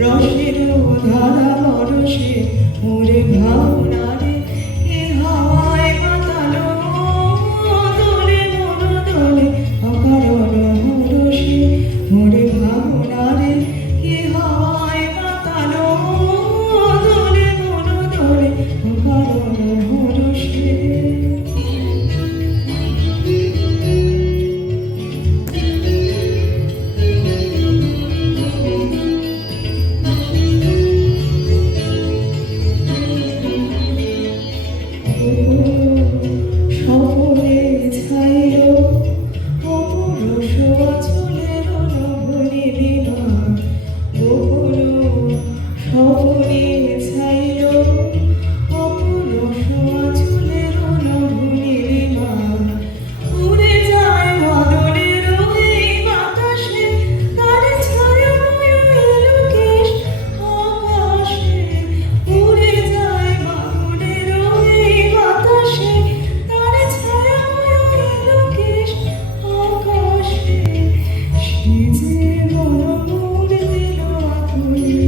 রসের ধারা বরসে মোরে ভাবনারে এ হাওয়ায় মাতালো দোলে মন দোলে অকারণ হরসে মোরে ভাবনারে এ হাওয়ায় মাতালো দোলে মন দোলে অকারণ হরসে স্বপনে ছাইল অপরশ আঁচলের নভনীলিমা গোপন স্বপনে ছাইল অপরশ আঁচলের নভনীলিমা উড়ে যায় বাদলের এই বাতাসে তার ছায়াময় লোকেশ আকাশে উড়ে যায় বাদলের এই বাতাসে তার ছায়াময় লোকেশ আকাশে সে যে মনোমন দিল আকুলি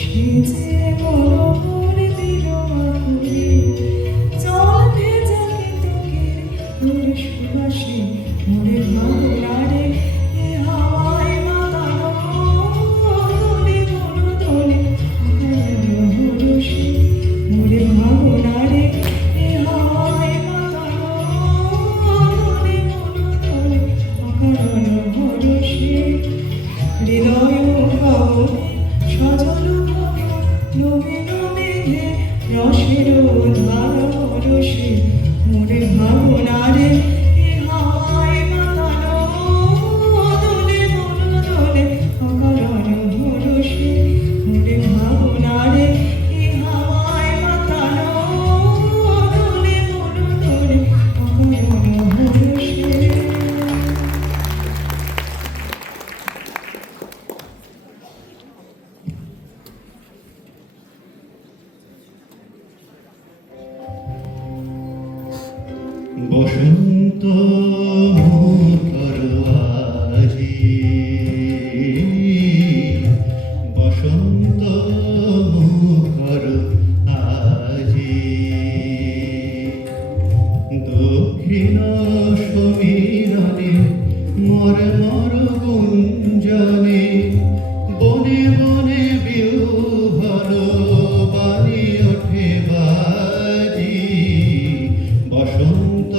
সে যে মনোমন দিল আকুলি জল ভেজা কেতকের তোর সুবাসে মোরে ভাবনারে এ হাওয়ায় মাতালো দোলে মন দোলে অকারণ হরসে মোরে ভাবনারে এ হাওয়ায় মাতালো দোলে মন দোলে অকারণ হরসে হৃদয় ভবনে সজল ভব নবীন মেঘে রসের ধারা বরসে মোরে ভাবনারে এ হাওয়ায় মাতালো দোলে মন দোলে অকারণ হরসে মোরে ভাবনারে এ হাওয়ায় মাতালো দোলে মন দোলে অকারণ হরসে। বসন্ত মুখর আজি বসন্ত মুখর আজি দক্ষিণ সমীরণে মর মর গুঞ্জনে বনে বনে বিহ্বল বাণী ওঠে বাজি বসন্ত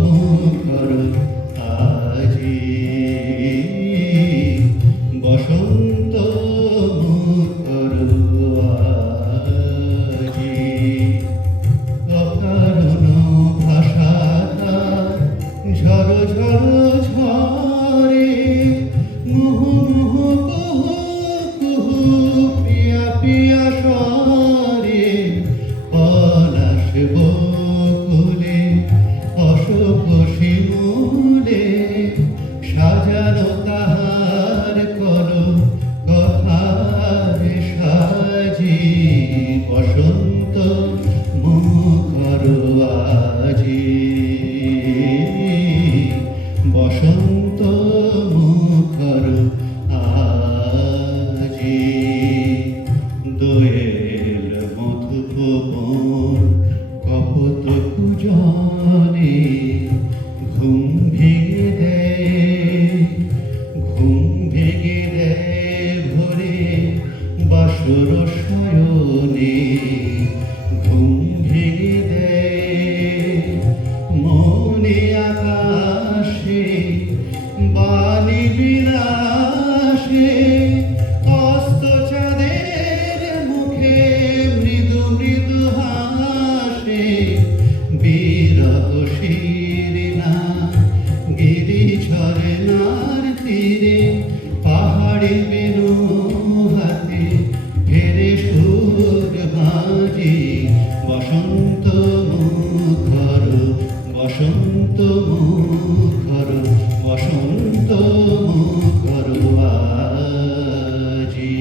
মুখর আজি বসন্ত মুখর আজি অকারণ ভাষা তার ঝড় ঝড় ঝরে মুহ মুহ কুহু কুহু প্রিয়া প্রিয়া স্বরে পলাশ বকুলে অশোক শিমুলে সাজানো তাহার করো কথার সাজি বসন্ত মুখর আজি বসন্ত মুখর আজি দোয়েল মধুপবন কপত কুজনে ঘুম ভেঙে দেয় ভোরে বাসর শয়নে ঘুম ভেঙে দেয় মনে আকাশে বালি বিলাসে অস্ত চাঁদের মুখে মৃদু মৃদু হাসে বিরহ শিরিনা গিরি ঝরনার তীরে পাহাড়ি বেনু হাতে ফেরে সুর বাজি বসন্ত মুখর বসন্ত মুখর বসন্ত মুখর আজি।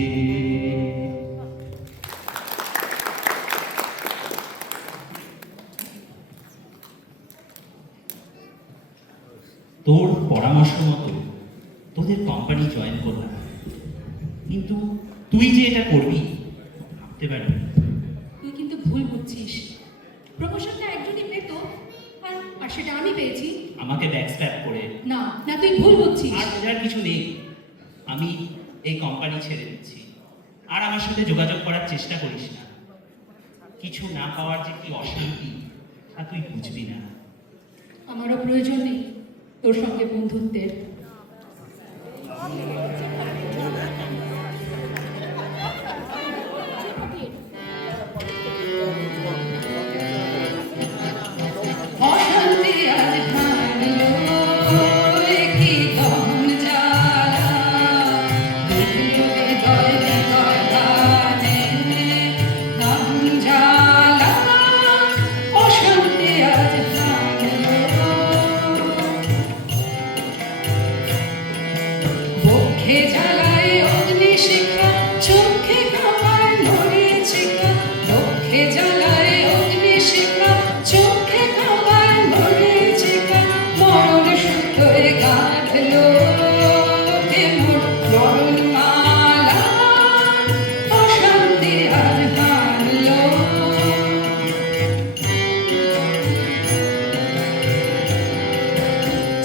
তোর পরামর্শ মতো তোদের কোম্পানি জয়েন করলাম, কিন্তু তুই তুই যে এটা করবি ভাবতে পারি। তুই কিন্তু ভুল বুঝছিস। প্রমোশনটা একজনই পেত, আর সেটা আমি পেয়েছি। আমাকে ব্যাকস্ট্যাপ করে না না, তুই ভুল বুঝছিস। আর বোঝার কিছু নেই। আমি এই কোম্পানি ছেড়ে দিচ্ছি। আর আমার সাথে যোগাযোগ করার চেষ্টা করিস না। কিছু না পাওয়ার যে কি অশান্তি তা তুই বুঝবি না। আমারও প্রয়োজন নেই তোর সঙ্গে বন্ধুত্বের। অশান্তি আজ ভাঙলো, কি দহন জ্বালা, বিধলো হৃদয় হৃদয় গানে, দহন জ্বালা, অশান্তি আজ ভাঙলো। বক্ষে জ্বালায় অগ্নিশিখা, চোখে কামায় মরীচিকা। বক্ষে জ্বালায় অগ্নিশিখা, চোখে কামায় মরীচিকা। মরণ সূত্রে গাঁথলো হে মোর মরণ মালা, অশান্তি আজ ভাঙলো।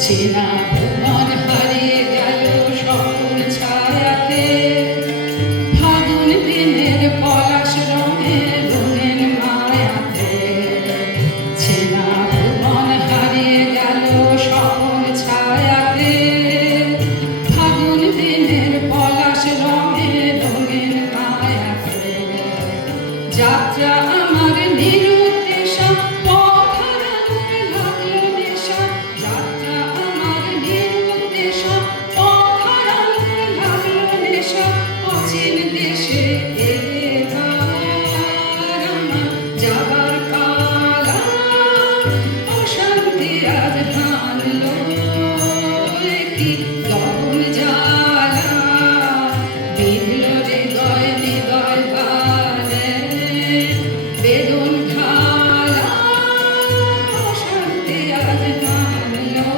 চেনা ভুবন হারিয়ে গেল সকল ছায়াতে, ফাগুন দিনের পলাশ রঙের রঙিন মায়াতে। চেনা ভুবন হারিয়ে গেল সকল ছায়াতে, ফাগুন দিনের পলাশ রঙের রঙিন মায়াতে। যাত্রা আমার নিরুদ্দেশা, পথ হারানোর লাগলো নেশা। যাত্রা আমার নিরুদ্দেশা, পথ হারানোর লাগলো নেশা। অচিন দেশে এবার আমার যাবার পালা, অশান্তি আজ ভাঙলো, কি দহন জ্বালা, বিধলো হৃদয় হৃদয় গানে, বেদন খালা, অশান্তি আজ ভাঙলো।